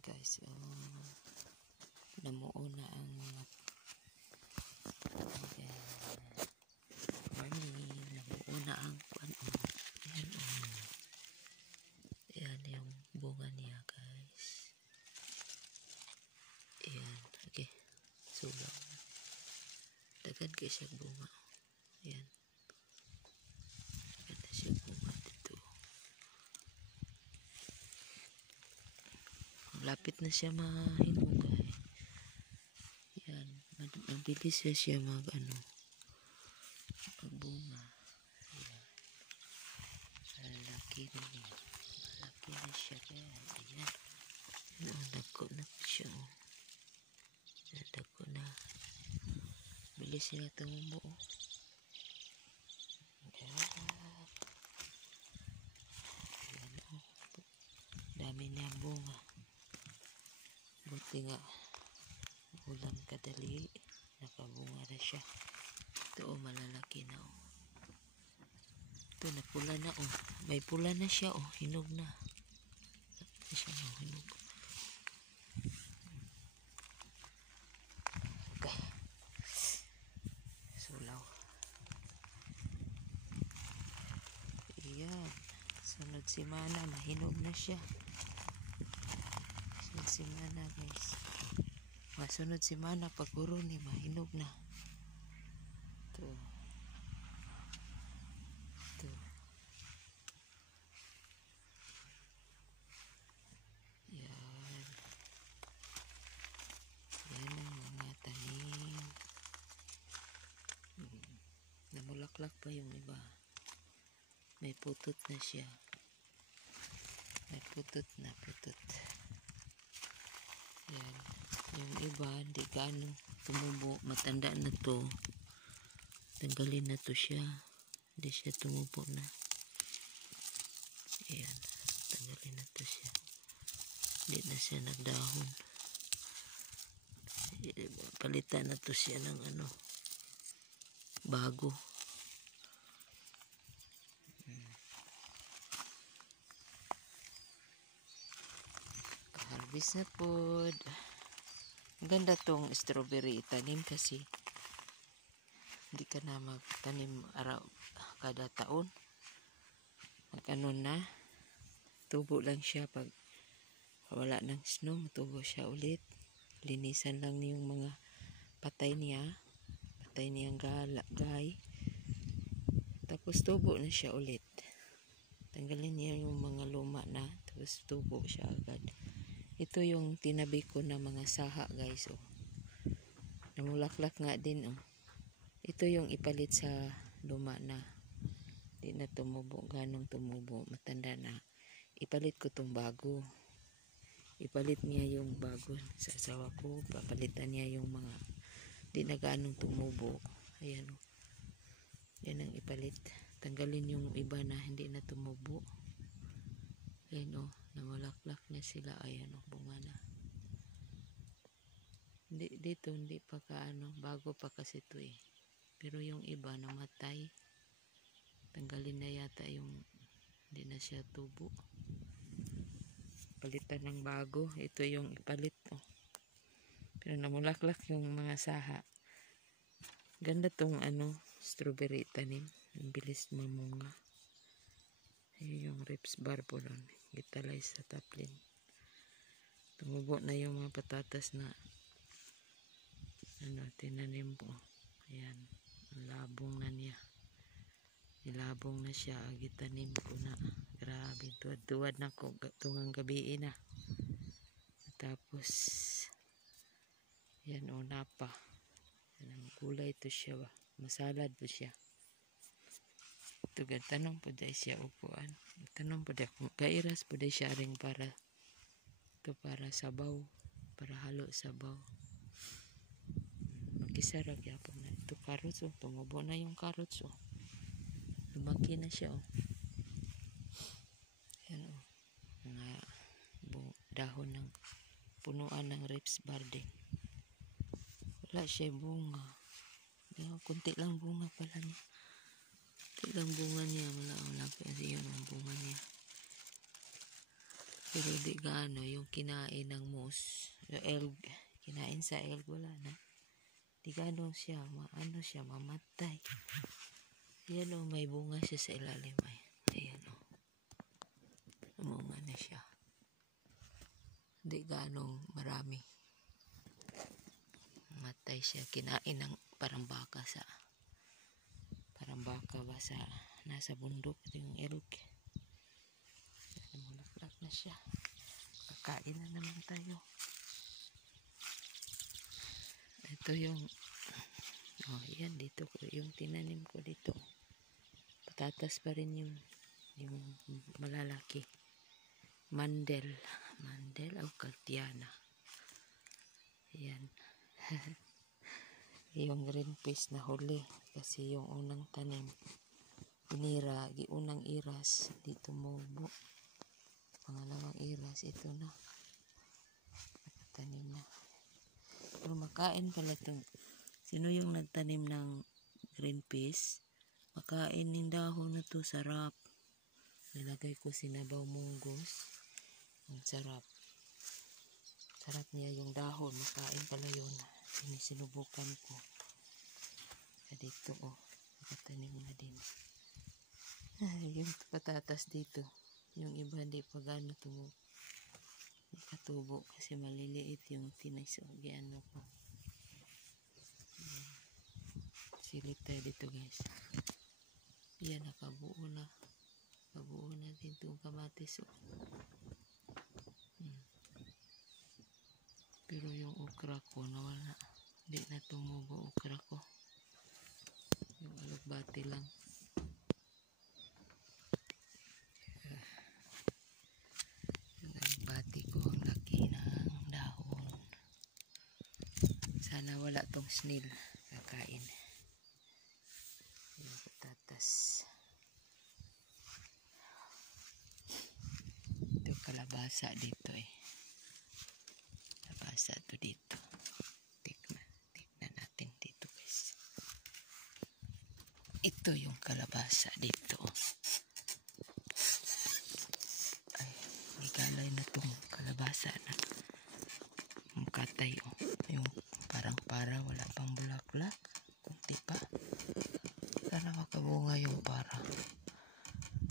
guys, namuo na ang mga namuo na ang yan yung bunga niya guys. Ayan, okay, sulaw dagan kayo siya bunga. Ayan, dagan na siya bunga dito. Lapit na siya mahinugay. Yan, mabilis siya magbunga. Ayan, malaki na niya. Malaki na siya guys. Ayan, nagko na siya. Nagko na. Bilis siya tumubo. Ayan, dami niya bunga. Buti nga ulang kadali, nakabunga na siya. Ito malalaki na ito napula na may pula na siya hinog na. Hinog. Okay, sulaw. Ayan, sunod simana mahinog na siya. Simana guys, masunod simana paguro ni mahinog na ito. Yan ang mga tanim. Namulaklak pa yung iba, may putot na siya, may putot. Yan, yung iba hindi gaano tumubo, matanda na to, tanggalin na to siya, hindi siya tumubo na. Ayan, tanggalin na to siya, hindi na siya nagdahon. Palitan na to siya ng bago. Harvest na po. Ganda tong strawberry itanim kasi hindi ka na magtanim araw kada taon. Na tubo lang siya pag wala ng snow, tubo siya ulit. Linisan lang yung mga patay niyang gay, tapos tubo na siya ulit. Tanggalin niya yung mga luma na, tapos tubo siya agad. Ito yung tinabi ko na mga saha guys. Namulaklak nga din. Ito yung ipalit sa luma na di na tumubo, ganong tumubo, matanda na. Ipalit ko tong bago. Ipalit niya yung bago sa asawa ko. Papalitan niya yung mga di na ganong tumubo. Ayan yan ang ipalit. Tanggalin yung iba na hindi na tumubo. Ayan namulaklak na sila. Ayan bunga na. Dito hindi pa bago pa kasi ito pero yung iba namatay. Tanggalin na yata yung hindi na siya tubo. Palitan ng bago. Ito yung ipalit pero namulaklak yung mga saha. Ganda tong strawberry tanim. Ang bilis mamunga. Ayun yung Rips Barbolon. Gitalay sa taplin. Tumubo na yung mga patatas na tinanim po. Ayan, labong na niya. Nilabong na siya, gitanim ko na. Grabe, tuwad na ko tungang gabi na. Tapos yan napa. Yan ang gulay to siya ba. Masalad po siya. Ito tanong po dahil siya upuan. Tanong po dahil kairas po dahil siya ring para ito para sabaw, para halo sabaw. Magkisarag yapon na ito carrots tumubo na yung carrots lumaki na siya yan mga dahon ng punuan ng Rips Barding. Wala siya bunga, kunti lang bunga pala niya. Kunti lang bunga niya, wala kasi yun ang bunga niya. Pero di gaano yung kinain ng moose. Yung elg, kinain sa elg, wala na. Di gaano siya, siya, mamatay. Ayan o, may bunga siya sa ilalim. Ayan o. Bunga na siya. Di gaano marami. Matay siya, kinain ng parang baka ba sa nasa bundok. Ito yung elk. Namulaklak na siya. Kakain na naman tayo. Ito yung yan dito ko yung tinanim ko dito. Patatas pa rin yung malalaki. Mandel o Kaltiana. Ayan. Yung green peas na huli kasi yung unang tanim unang iras di tumubo. Pangalawang iras ito na nakatanim na. Pero makain pala itong sino yung nagtanim ng green peas, makain ng dahon na to, sarap. Nilagay ko sinabaw munggos, ang sarap niya yung dahon, makain pala yun. Sinubukan ko dito nakatanim na din. Yung patatas dito, yung iba hindi pa gano'n katubo kasi maliliit yung tinisogyan ko. Silip tayo dito guys. Yan, nakabuo na din itong kamatis. Pero yung okra ko nawala, hindi na tumubo okra ko. Yung alugbati lang. Yung alugbati ko, ang laki ng dahon. Sana wala tong snail kakain. Yung patatas. Ito kalabasa dito kalabasa to dito. Tignan natin dito guys. Ito yung kalabasa dito. Ay, igalay na tong kalabasa na. Yung katay yung parang wala pang bulaklak. Kunti pa. Sana makabunga yung para.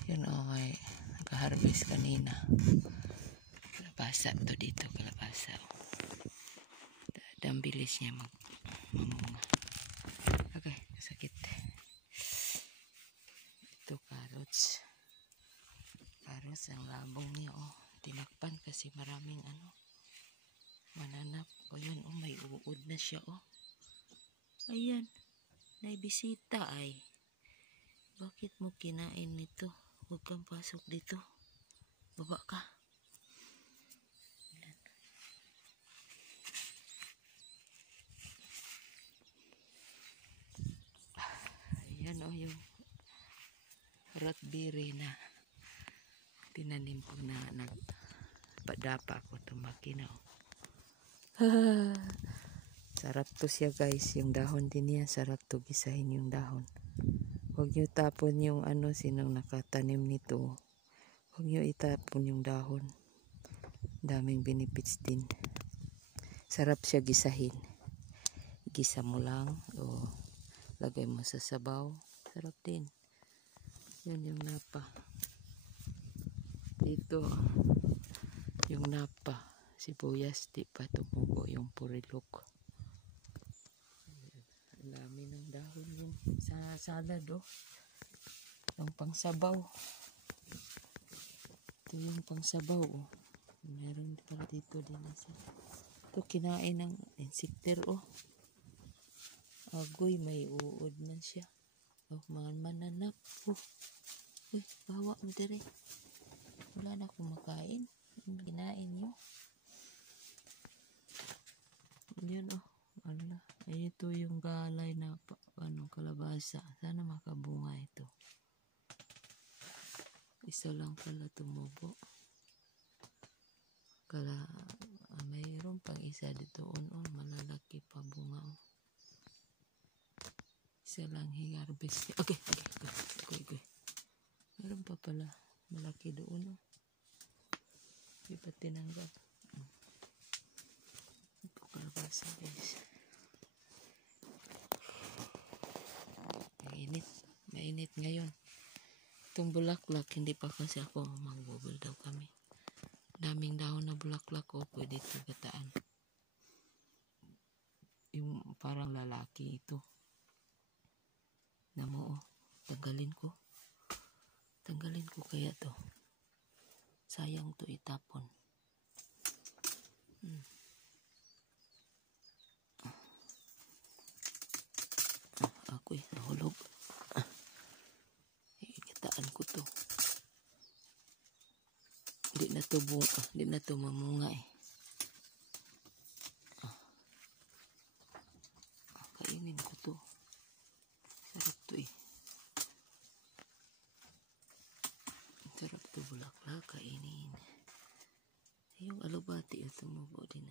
Yun ay nag-harvest kanina. Kalabasa to dito, kalabasa. Ang bilis niya mamunga. Okay, sakit. Ito carrots. Carrots ang labong niya tinakpan kasi maraming mananap. Yun may uod na siya Ayan, naibisita ay. Bakit mo kinain nito? Huwag kang pasok dito. Baba ka. Ayan yung raspberry na tinanim ko na nagpadapa ko tumaki na sarap to siya guys, yung dahon din niya sarap to gisahin yung dahon. Huwag nyo tapon yung sinong nakatanim nito, huwag nyo itapon yung dahon, daming benefits din. Sarap siya gisahin, gisa mo lang lagay mo sa sabaw, sarap din. Yan yung napa dito, yung napa sibuyas di pa tumubo, yung purilok. Ang dami ng dahon yung sa salad yung pangsabaw. Ito yung pangsabaw meron pa dito din ito kinain ng insekter agoy, may uod man siya. Mga mananap uy, bawa mo dire. Wala na akong makain. Kinain nyo. Yan ito yung galay na kalabasa. Sana makabunga ito. Isa lang pala tumubo. Mayroon pang isa dito malalaki pa bunga Isa lang hi-harvest. Okay. Meron pa pala malaki doon Di pa tinanggal. Ito kalabasa guys. Mainit. Mainit ngayon. Itong bulaklak, hindi pa kasi ako magbubol daw kami. Daming dahon na bulaklak ko, pwede ito gataan. Yung parang lalaki ito. Namo, tanggalin ko. Tanggalin ko kaya to. Sayang to itapon. Ako'y nahulog. Igataan ko to. Hindi na to bunga. Hindi na to mamunga eh. Kainin ko to. Sarap to eh. Sarap to bulaklak. Kainin. Yung alubati yung tumubo din.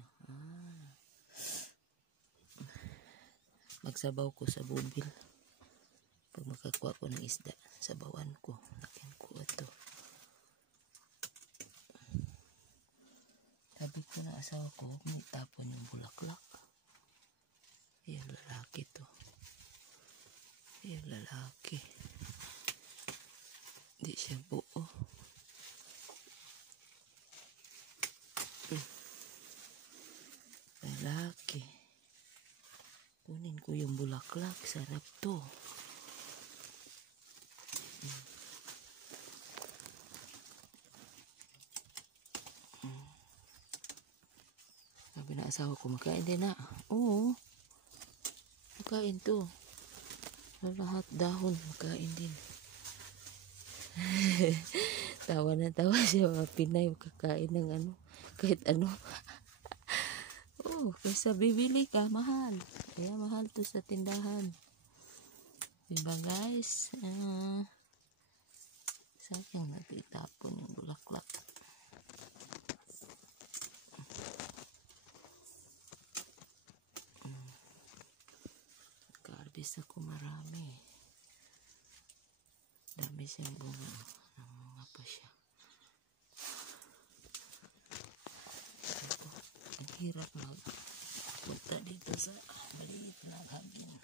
Magsabaw ko sa bubil. Pag makakuha ko ng isda, sabawan ko. Lakin ko ito. Sabi ko na asawa ko, huwag mo itapon yung bulaklak. Yung lalaki to. Yung lalaki. Hindi siya buo. Lalaki. Kunin ko yung bulaklak. Sarap to. Sabi na asawa ko, makain din na. Oo. Makain to. Lahat dahon, makain din. Tawa na tawa siya mga Pinay. Kakain ng ano. Kahit ano. Oh, kasi bibili ka, mahal. Kaya mahal to sa tindahan. Diba guys? Sayang nag-itapon yung bulaklak. Nag-harvest ako marami. Dami siyang bunga. Namunga pa siya. Ang hirap magpunta dito sa maliit na hangin.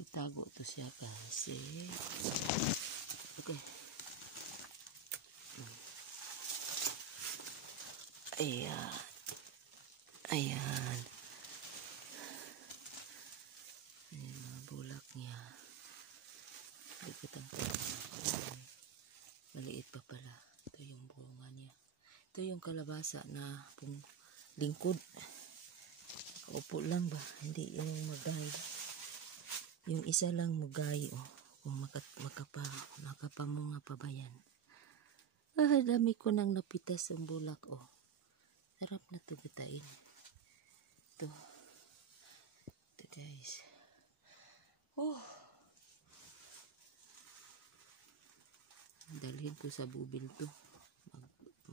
Itago to siya kasi. Okay. Ayan. Ayan. Ayan mga bulak niya. Likotang maliit pa pala. Ito yung bunga niya. Ito yung kalabasa na pong lingkod. Kaupo lang ba? Hindi yung magay. Yung isa lang mugay. Oh. Kung makapamunga pa ba yan. Dami ko nang napitas ang bulak. Oh. Sarap na ito gatain. Ito. Ito guys. Oh. Dalhin ko sa bubil to.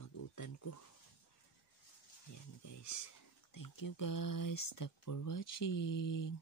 Mag-utan ko. Ayan guys. Thank you guys. Stop for watching.